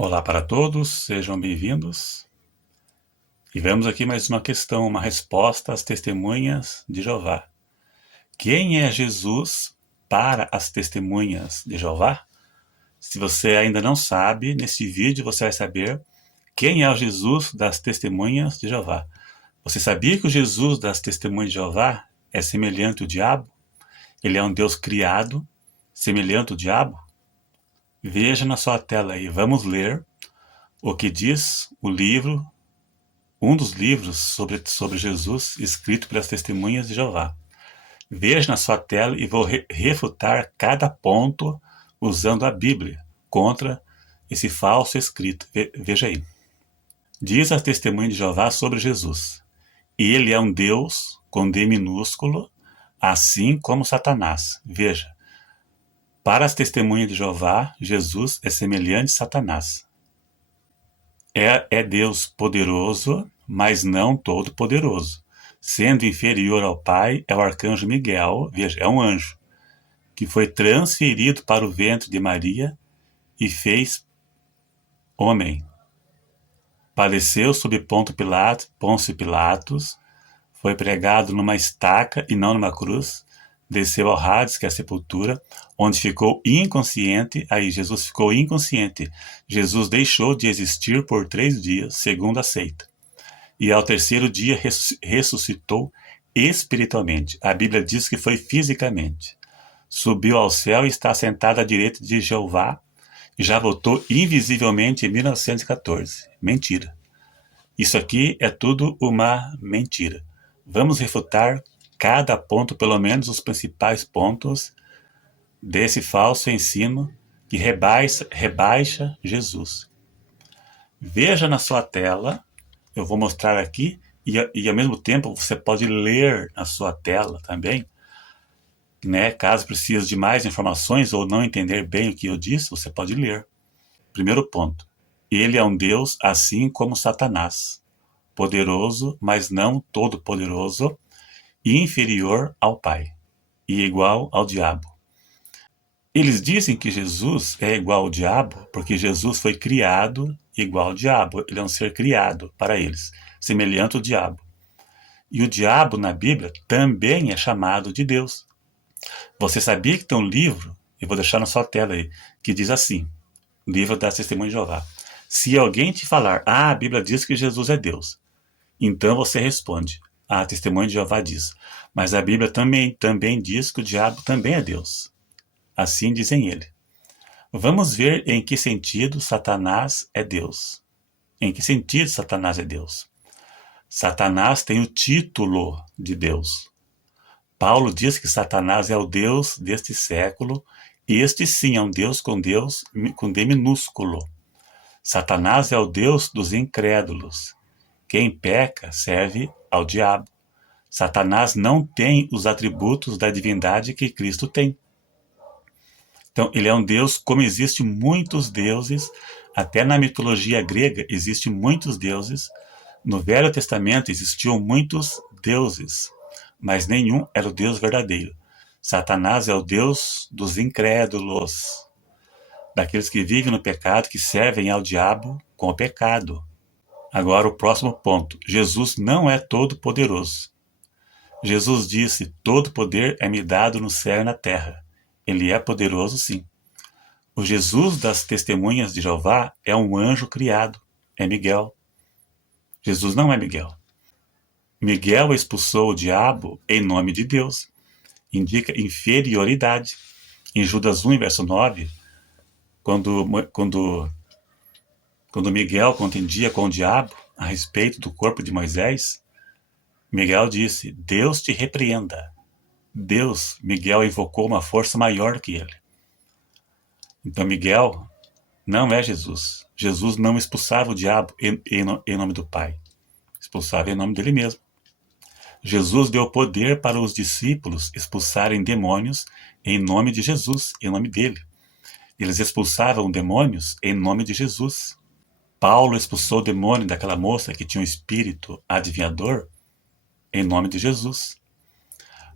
Olá para todos, sejam bem-vindos. E vemos aqui mais uma questão, uma resposta às testemunhas de Jeová. Quem é Jesus para as testemunhas de Jeová? Se você ainda não sabe, nesse vídeo você vai saber quem é o Jesus das testemunhas de Jeová. Você sabia que o Jesus das testemunhas de Jeová é semelhante ao diabo? Ele é um Deus criado, semelhante ao diabo? Veja na sua tela aí, vamos ler o que diz o livro, um dos livros sobre Jesus, escrito pelas testemunhas de Jeová. Veja na sua tela e vou refutar cada ponto usando a Bíblia contra esse falso escrito. Veja aí. Diz a testemunha de Jeová sobre Jesus: ele é um Deus com D minúsculo, assim como Satanás. Veja, para as testemunhas de Jeová, Jesus é semelhante a Satanás. É Deus poderoso, mas não todo-poderoso. Sendo inferior ao Pai, é o arcanjo Miguel, veja, é um anjo, que foi transferido para o ventre de Maria e fez homem. Padeceu sob Pôncio Pilatos, foi pregado numa estaca e não numa cruz, desceu ao Hades, que é a sepultura, onde ficou inconsciente. Aí Jesus ficou inconsciente. Jesus deixou de existir por 3 dias, segundo a seita. E ao terceiro dia ressuscitou espiritualmente. A Bíblia diz que foi fisicamente. Subiu ao céu e está sentado à direita de Jeová e já voltou invisivelmente em 1914. Mentira. Isso aqui é tudo uma mentira. Vamos refutar cada ponto, pelo menos os principais pontos desse falso ensino que rebaixa Jesus. Veja na sua tela, eu vou mostrar aqui, e ao mesmo tempo você pode ler na sua tela também, né? Caso precise de mais informações ou não entender bem o que eu disse, você pode ler. Primeiro ponto, ele é um Deus assim como Satanás, poderoso, mas não todo-poderoso, e inferior ao Pai, e igual ao diabo. Eles dizem que Jesus é igual ao diabo porque Jesus foi criado igual ao diabo. Ele é um ser criado para eles, semelhante ao diabo. E o diabo, na Bíblia, também é chamado de Deus. Você sabia que tem um livro, eu vou deixar na sua tela aí, que diz assim, livro das Testemunhas de Jeová: se alguém te falar, a Bíblia diz que Jesus é Deus, então você responde, a Testemunha de Jeová diz, mas a Bíblia também diz que o diabo também é Deus. Assim dizem ele. Vamos ver em que sentido Satanás é Deus. Em que sentido Satanás é Deus? Satanás tem o título de Deus. Paulo diz que Satanás é o Deus deste século, e este sim é um Deus com D minúsculo. Satanás é o Deus dos incrédulos. Quem peca serve ao diabo. Satanás não tem os atributos da divindade que Cristo tem. Então, ele é um Deus, como existem muitos deuses, até na mitologia grega existem muitos deuses, no Velho Testamento existiam muitos deuses, mas nenhum era o Deus verdadeiro. Satanás é o Deus dos incrédulos, daqueles que vivem no pecado, que servem ao diabo com o pecado. Agora o próximo ponto, Jesus não é todo-poderoso. Jesus disse, todo poder é me dado no céu e na terra. Ele é poderoso, sim. O Jesus das testemunhas de Jeová é um anjo criado, é Miguel. Jesus não é Miguel. Miguel expulsou o diabo em nome de Deus. Indica inferioridade. Em Judas 1, verso 9, quando Miguel contendia com o diabo a respeito do corpo de Moisés, Miguel disse, Deus te repreenda. Miguel invocou uma força maior que ele. Então Miguel não é Jesus. Jesus não expulsava o diabo em nome do Pai. Expulsava em nome dele mesmo. Jesus deu poder para os discípulos expulsarem demônios em nome de Jesus, em nome dele. Eles expulsavam demônios em nome de Jesus. Paulo expulsou o demônio daquela moça que tinha um espírito adivinhador em nome de Jesus.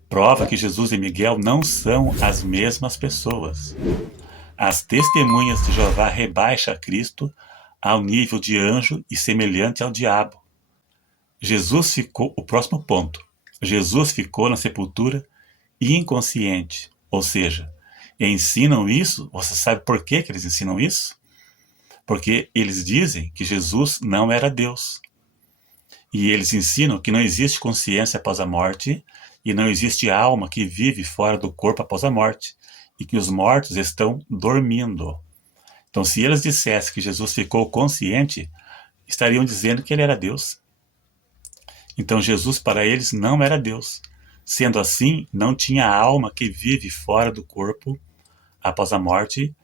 Prova que Jesus e Miguel não são as mesmas pessoas. As testemunhas de Jeová rebaixam Cristo ao nível de anjo e semelhante ao diabo. O próximo ponto. Jesus ficou na sepultura inconsciente, ou seja, ensinam isso. Você sabe por que eles ensinam isso? Porque eles dizem que Jesus não era Deus. E eles ensinam que não existe consciência após a morte e não existe alma que vive fora do corpo após a morte e que os mortos estão dormindo. Então, se eles dissessem que Jesus ficou consciente, estariam dizendo que ele era Deus. Então, Jesus para eles não era Deus. Sendo assim, não tinha alma que vive fora do corpo após a morte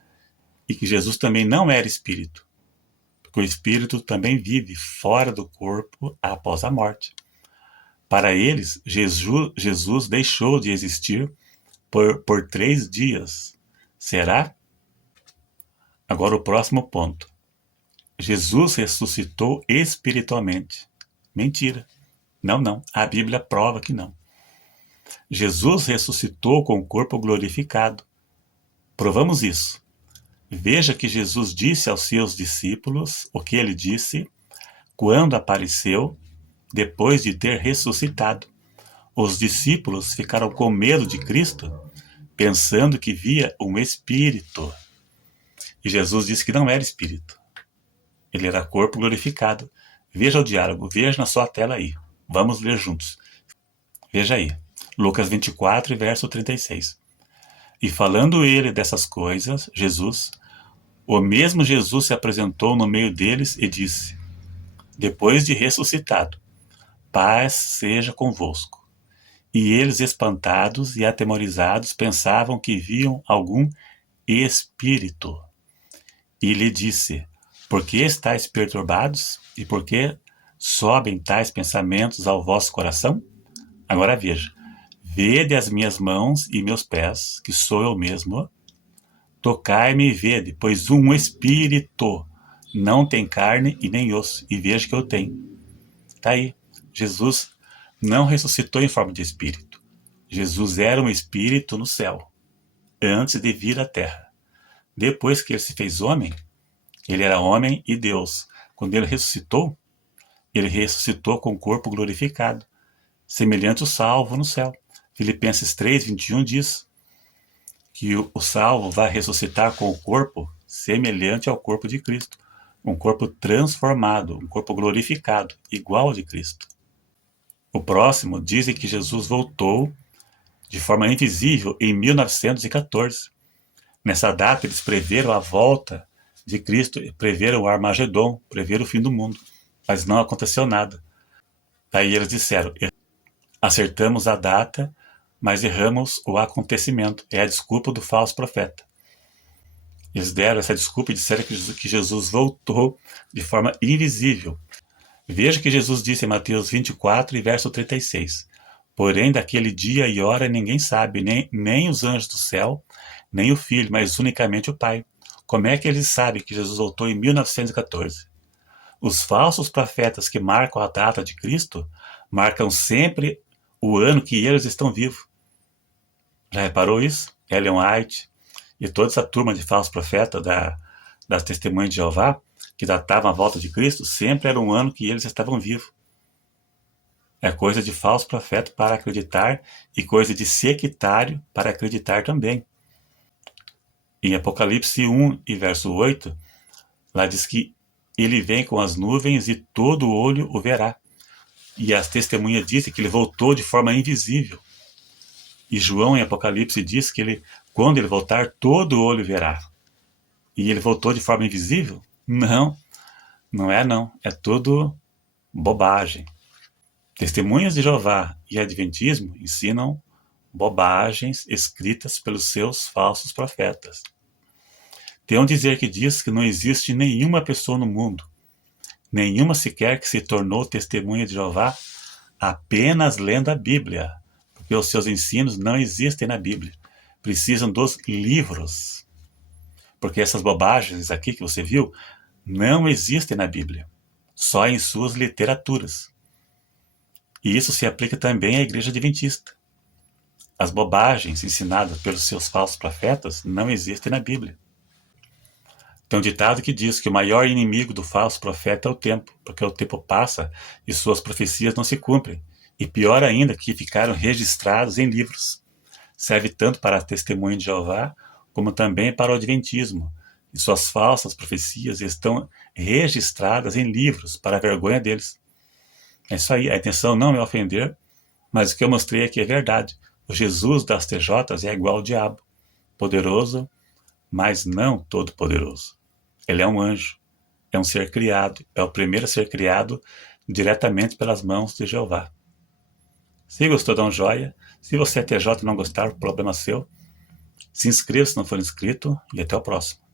e que Jesus também não era espírito, porque o espírito também vive fora do corpo após a morte. Para eles, Jesus deixou de existir por 3 dias. Será? Agora o próximo ponto. Jesus ressuscitou espiritualmente. Mentira. Não. A Bíblia prova que não. Jesus ressuscitou com o corpo glorificado. Provamos isso. Veja que Jesus disse aos seus discípulos o que ele disse quando apareceu depois de ter ressuscitado. Os discípulos ficaram com medo de Cristo, pensando que via um espírito. E Jesus disse que não era espírito. Ele era corpo glorificado. Veja o diálogo, veja na sua tela aí. Vamos ler juntos. Veja aí. Lucas 24, verso 36. E falando ele dessas coisas, o mesmo Jesus se apresentou no meio deles e disse, depois de ressuscitado, paz seja convosco. E eles, espantados e atemorizados, pensavam que viam algum espírito. E lhe disse, por que estáis perturbados? E por que sobem tais pensamentos ao vosso coração? Agora veja, vede as minhas mãos e meus pés, que sou eu mesmo. Tocai-me e vede, pois um espírito não tem carne e nem osso, e veja que eu tenho. Está aí. Jesus não ressuscitou em forma de espírito. Jesus era um espírito no céu, antes de vir à terra. Depois que ele se fez homem, ele era homem e Deus. Quando ele ressuscitou com o corpo glorificado, semelhante ao salvo no céu. Filipenses 3, 21 diz que o salvo vai ressuscitar com o corpo semelhante ao corpo de Cristo. Um corpo transformado, um corpo glorificado, igual ao de Cristo. O próximo dizem que Jesus voltou de forma invisível em 1914. Nessa data eles preveram a volta de Cristo, preveram o Armagedon, preveram o fim do mundo, mas não aconteceu nada. Daí eles disseram, acertamos a data, mas erramos o acontecimento. É a desculpa do falso profeta. Eles deram essa desculpa e disseram que Jesus voltou de forma invisível. Veja que Jesus disse em Mateus 24 e verso 36. Porém, daquele dia e hora ninguém sabe, nem os anjos do céu, nem o Filho, mas unicamente o Pai. Como é que eles sabem que Jesus voltou em 1914? Os falsos profetas que marcam a data de Cristo marcam sempre o ano que eles estão vivos. Já reparou isso? Ellen White e toda essa turma de falsos profetas das Testemunhas de Jeová, que datavam a volta de Cristo, sempre era um ano que eles estavam vivos. É coisa de falso profeta para acreditar e coisa de sectário para acreditar também. Em Apocalipse 1 e verso 8, lá diz que ele vem com as nuvens e todo olho o verá. E as testemunhas dizem que ele voltou de forma invisível. E João em Apocalipse diz que quando ele voltar, todo olho verá. E ele voltou de forma invisível? Não não. É tudo bobagem. Testemunhas de Jeová e Adventismo ensinam bobagens escritas pelos seus falsos profetas. Tem um dizer que diz que não existe nenhuma pessoa no mundo, nenhuma sequer que se tornou testemunha de Jeová apenas lendo a Bíblia, porque os seus ensinos não existem na Bíblia. Precisam dos livros. Porque essas bobagens aqui que você viu não existem na Bíblia, só em suas literaturas. E isso se aplica também à Igreja Adventista. As bobagens ensinadas pelos seus falsos profetas não existem na Bíblia. Tem um ditado que diz que o maior inimigo do falso profeta é o tempo, porque o tempo passa e suas profecias não se cumprem. E pior ainda, que ficaram registrados em livros. Serve tanto para a testemunha de Jeová, como também para o Adventismo. E suas falsas profecias estão registradas em livros, para a vergonha deles. É isso aí, a intenção não é ofender, mas o que eu mostrei aqui é verdade. O Jesus das TJs é igual ao diabo, poderoso, mas não todo-poderoso. Ele é um anjo, é um ser criado, é o primeiro a ser criado diretamente pelas mãos de Jeová. Se gostou, dá um joia. Se você é TJ e não gostar, problema seu. Se inscreva se não for inscrito e até o próximo.